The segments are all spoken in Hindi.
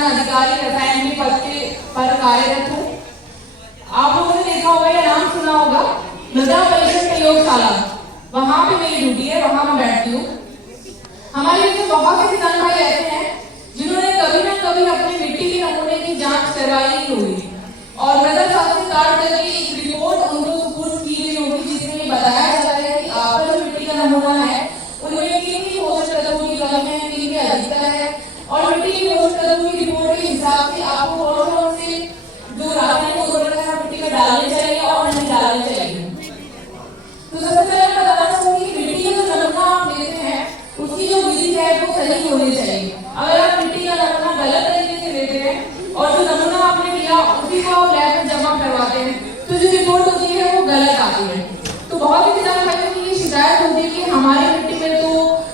अनुसंधान अधिकारी रसायन के पद पर कार्यरत हूँ। आप लोगों ने देखा होगा या नाम सुना होगा मृदा परीक्षण प्रयोगशाला, वहां पे मेरी ड्यूटी है, वहां मैं बैठती हूँ। हमारे लिए बहुत से किसान भाई ऐसे हैं जिन्होंने कभी ना कभी अपने मिट्टी के नमूने की जांच करवाई होगी और मृदा स्वास्थ्य कार्ड करके एक रिपोर्ट उनको सुपुर्द की गई होगी जिसमें बताया जाता है कि आपका जो मिट्टी का नमूना है उनमें किन किन पोषक तत्वों की कमी है, किन की अधिकता है और मिट्टी के पोषक तत्वों की रिपोर्ट के हिसाब से आपको कौन से जो रासायनिक उर्वरक है मिट्टी में डालने चाहिए और नहीं डालने चाहिए। तो सबसे पहले मैं बताना चाहूंगी कि मिट्टी का जो नमूना आप लेते हैं उसकी जो विधि है वो सही होनी चाहिए। अगर आप मिट्टी का नमूना गलत तरीके से लेते हैं और जो नमूना आपने लिया उसी को आप लैब में जमा करवाते हैं तो जो रिपोर्ट होती है वो गलत आती है। तो बहुत ही किसान भाइयों की ये शिकायत होती है कि हमारी मिट्टी में तो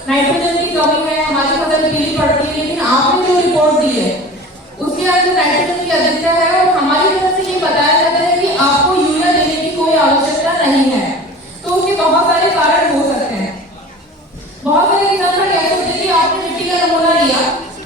नाइट्रोजन की कमी है, हमारी फसल पीली पड़ती है, लेकिन आपने जो रिपोर्ट दी है उसके अंदर नाइट्रोजन की अधिकता है और हमारी तरफ से ये बताया जाता है कि आपको यूरिया देने की कोई आवश्यकता नहीं है। तो उसके बहुत सारे कारण हो सकते हैं। बहुत सारे किसान भाई ऐसे होते हैं कि आपने मिट्टी का नमूना लिया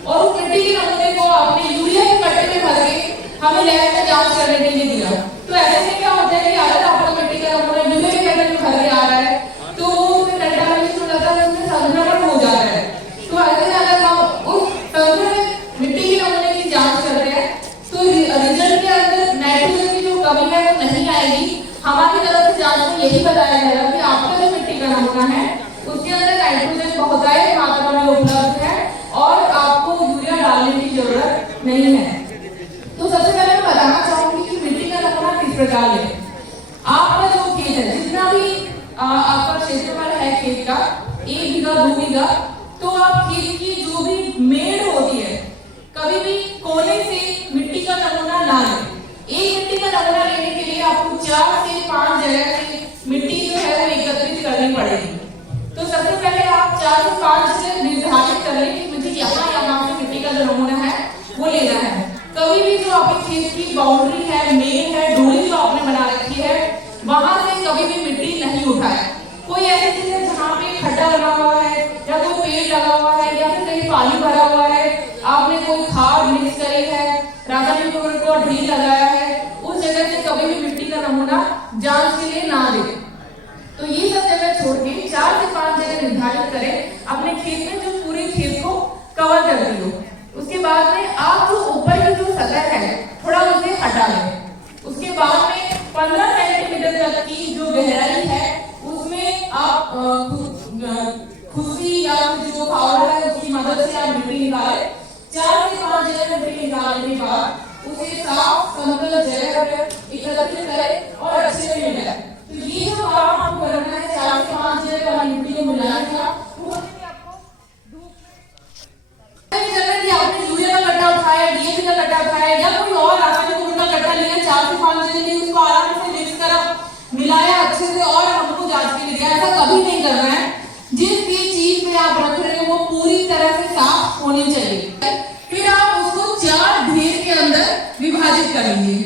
और उस मिट्टी के नमूने को आपने यूरिया के कट्टे में भर के हमें लैब में जांच करने के लिए दिया। तो ऐसे में क्या होता है कि अगर आपका मिट्टी का नमूना यूरिया के कट्टे में भर के आ रहा है तो उसमें कंटामिनेशन हो जाता है, उसमें संक्रमण हो जाता है। तो ऐसे में अगर हम उस संक्रमित मिट्टी के नमूने की जांच करते हैं तो रिजल्ट के अंदर नाइट्रोजन की जो कमी है वो नहीं आएगी। हमारी तरफ से जांच में यही बताया जाएगा कि आपका जो मिट्टी का नमूना है उसके अंदर नाइट्रोजन बहुत ज्यादा मात्रा में उपलब्ध है और आपको यूरिया डालने की जरूरत नहीं है। तो सबसे पहले मैं बताना चाहूंगी कि मिट्टी का नमूना किस प्रकार है। आपका जो खेत है, जितना भी आपका क्षेत्रफल है खेत का, 1 बीघा 2 बीघा, तो आप खेत की जो भी मेड़ होती है कभी भी कोने से मिट्टी का नमूना ना लें। एक मिट्टी का नमूना लेने के लिए आपको 4 से 5 जगह से मिट्टी जो है वो एकत्रित करनी पड़ेगी। तो सबसे पहले आप 4 से 5 जगह निर्धारित कर लें कि मुझे यहाँ से मिट्टी का जो नमूना है वो लेना है। कभी भी जो आपके खेत की बाउंड्री है, मेन है, डोरी जो आपने बना रखी है, वहां से कभी भी मिट्टी नहीं उठाए। कोई ऐसी चीज है जहाँ पे खड्डा लगा हुआ है या कोई पेड़ लगा हुआ है या फिर कहीं पानी भरा हुआ है, आपने कोई खाद मिक्स करी है, रासायनिक उर्वरक को ढील लगाया है, उस जगह से कभी भी मिट्टी का नमूना जांच के लिए ना दे। तो ये सब जगह छोड़ के 4 से 5 जगह निर्धारित करें अपने खेत में जो पूरे खेत को कवर कर दी हो। उसके बाद में आप जो ऊपर की जो सतह है थोड़ा उसे हटा लें। उसके बाद में 15 सेंटीमीटर तक की जो गहराई है उसमें आप खुशी या जो पावडर है उसकी मदद से आप मिट्टी निकालें। 4 से 5 जगह मिट्टी निकालने के बाद उसे साफ समतल जगह पर एकत्रित करें और अच्छे से मिलाएं। तो ये जो काम आपको करना है 4 से 5 जगह वाली मिट्टी को मिलाने का, वो आपको धूप में कि आपने यूरिया का कट्टा उठाया, डीएपी का कट्टा उठाया या कोई और रासायनिक उर्वरक का कट्टा लिया, 4 से 5 जगह लिए उसको आराम से मिक्स करा, मिलाया अच्छे से और हमको जांच के लिए दिया। ऐसा कभी नहीं करना है। जिस भी चीज में आप रख रहे हो वो पूरी तरह से साफ होनी चाहिए। फिर आप उसको 4 ढेर के अंदर विभाजित करेंगे।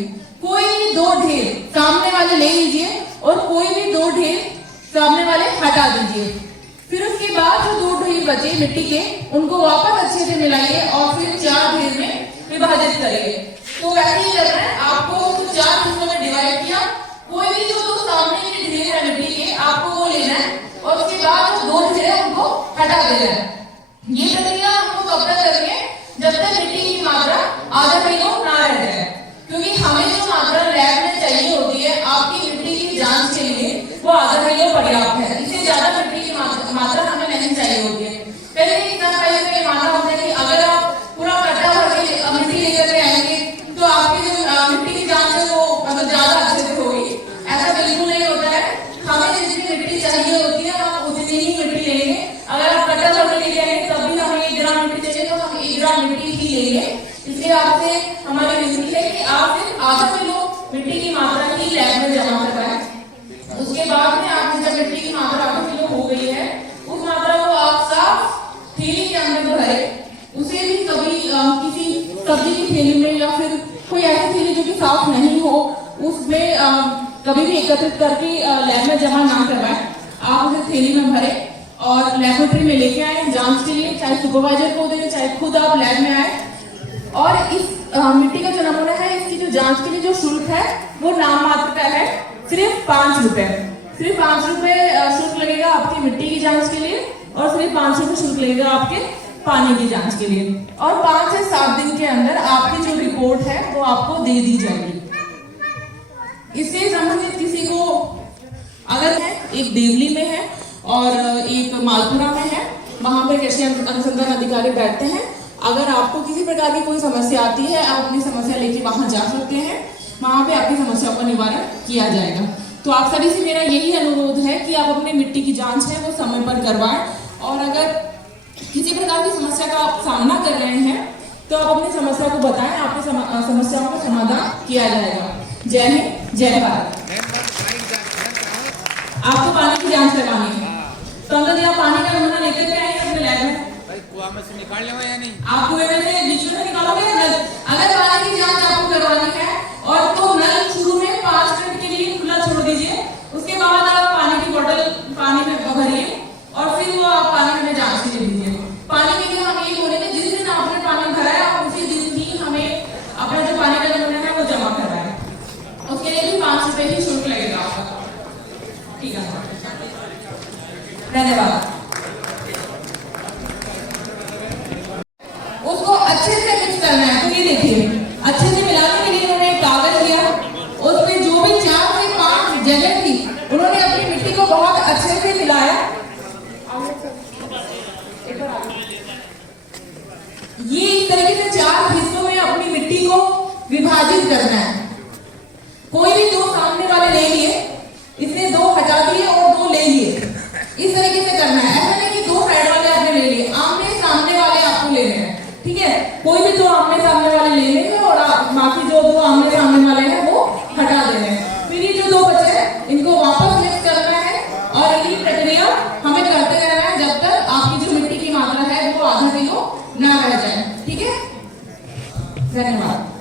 कोई भी 2 ढेर सामने वाले ले लीजिए और कोई भी 2 ढेर सामने वाले हटा दीजिए। फिर उसके बाद जो 2 ढेर बचे मिट्टी के उनको वापस अच्छे से मिलाइए और फिर 4 ढेर में विभाजित करिए। तो ऐसे ही करना है। आपको 4 हिस्सों में डिवाइड किया, कोई भी जो 2 सामने के ढेर है मिट्टी के आपको वो लेना है और उसके बाद जो 2 ढेर है उनको हटा देना है। ये प्रक्रिया आपको कब तक करेंगे जब तक मिट्टी की मात्रा आधा किलो ना रह जाए, क्योंकि हमें जो मात्रा लैब में चाहिए होती है आपकी मिट्टी की जांच के लिए वो आधा किलो पर्याप्त है। इससे ज्यादा मिट्टी की मात्रा हमें नहीं चाहिए होती है। पहले इतना पहले मात्रा होता है कि अगर आप पूरा कट्टा भर के मिट्टी लेकर के आएंगे तो आपकी जो मिट्टी की जांच है वो मतलब ज्यादा अच्छे से होगी। ऐसा बिल्कुल नहीं होता है। हमें जितनी मिट्टी चाहिए होती है हम उतनी ही मिट्टी लेंगे। अगर आप कट्टा भर के लेके आएंगे तब भी हमें 1 ग्राम मिट्टी चाहिए तो हम 1 ग्राम मिट्टी ही लेंगे। इसलिए आपसे हमारी विनती है कि आप सिर्फ आधा किलो मिट्टी की मात्रा ही लैब में जमा करवाएं। उसके बाद में आपकी जब मिट्टी की मात्रा आधा किलो हो गई है उस मात्रा को आप साफ थैली के अंदर भरें। उसे भी कभी किसी सब्जी की थैली में या फिर कोई ऐसी थैली जो कि साफ नहीं हो उसमें कभी भी एकत्रित करके लैब में जमा ना करवाएं। आप उसे थैली में भरें और लेबोरेटरी में लेके आए जांच के लिए, चाहे सुपरवाइजर को दें चाहे खुद आप लैब में आए। और इस मिट्टी का जो नमूना है, इसकी जो जांच के लिए जो शुल्क है वो नाम मात्र का है, सिर्फ 5 रुपए। सिर्फ 5 रुपए शुल्क लगेगा आपकी मिट्टी की जांच के लिए और सिर्फ 5 रुपए शुल्क लगेगा आपके पानी की जांच के लिए। और 5 से 7 दिन के अंदर आपकी जो रिपोर्ट है वो आपको दे दी जाएगी। इससे संबंधित किसी को अगर है, एक देवली में है और एक मालपुरा में है, वहां पे कृषि अनुसंधान अधिकारी बैठते हैं। अगर आपको किसी प्रकार की कोई समस्या आती है, आप अपनी समस्या लेके वहां जा सकते हैं, वहां पे आपकी समस्याओं का निवारण किया जाएगा। तो आप सभी से मेरा यही अनुरोध है कि आप अपने मिट्टी की जांच है वो समय पर करवाएं, और अगर किसी प्रकार की समस्या का आप सामना कर रहे हैं तो आप अपनी समस्या को बताएं, आपकी समस्याओं का समाधान किया जाएगा। जय हिंद, जय भारत। आपको पानी की जांच करवानी है तो अंदर आप पानी का नमूना लेकर के आएंगे अपने लैब में। कुआं में से निकाल लेंगे या नहीं? आप कुएं में से बीच में निकालोगे। अगर पानी की जांच आपको करवानी है और तो नल शुरू में 5 मिनट के लिए खुला छोड़ दीजिए, उसके बाद आप पानी की बोतल पानी में भरिए और फिर वो आप पानी में जांच के लिए दीजिए। पानी के लिए हम ये बोलेंगे जिस दिन आपने पानी भराया उसी दिन ही हमें अपना जो पानी का नमूना है वो जमा करवाए। उसके लिए भी 5 रुपए ही शुल्क लगेगा आपका। ठीक है, धन्यवाद। उसको अच्छे से मिक्स करना है। तो ये देखिए, अच्छे से मिलाने के लिए उन्होंने एक कागज लिया, उसमें जो भी 4 से 5 जगह थी उन्होंने अपनी मिट्टी को बहुत अच्छे से मिलाया। ये इस तरीके से 4 हिस्सों में अपनी मिट्टी को विभाजित करना है। कोई भी 2 सामने वाले ले लिए, इसने 2 हटा दिए और 2 ले लिए, इस तरीके से करना है। ऐसा नहीं कि 2 साइड वाले आपने ले लिए, आमने सामने वाले आपको लेने हैं। ठीक है, कोई भी 2 आमने सामने वाले ले लेंगे और बाकी जो 2 आमने सामने वाले हैं वो हटा देने हैं। फिर ये जो 2 बचे हैं इनको वापस मिक्स करना है और ये प्रक्रिया हमें करते रहना है जब तक आपकी जो मिट्टी की मात्रा है वो आधा किलो ना रह जाए। ठीक है, धन्यवाद।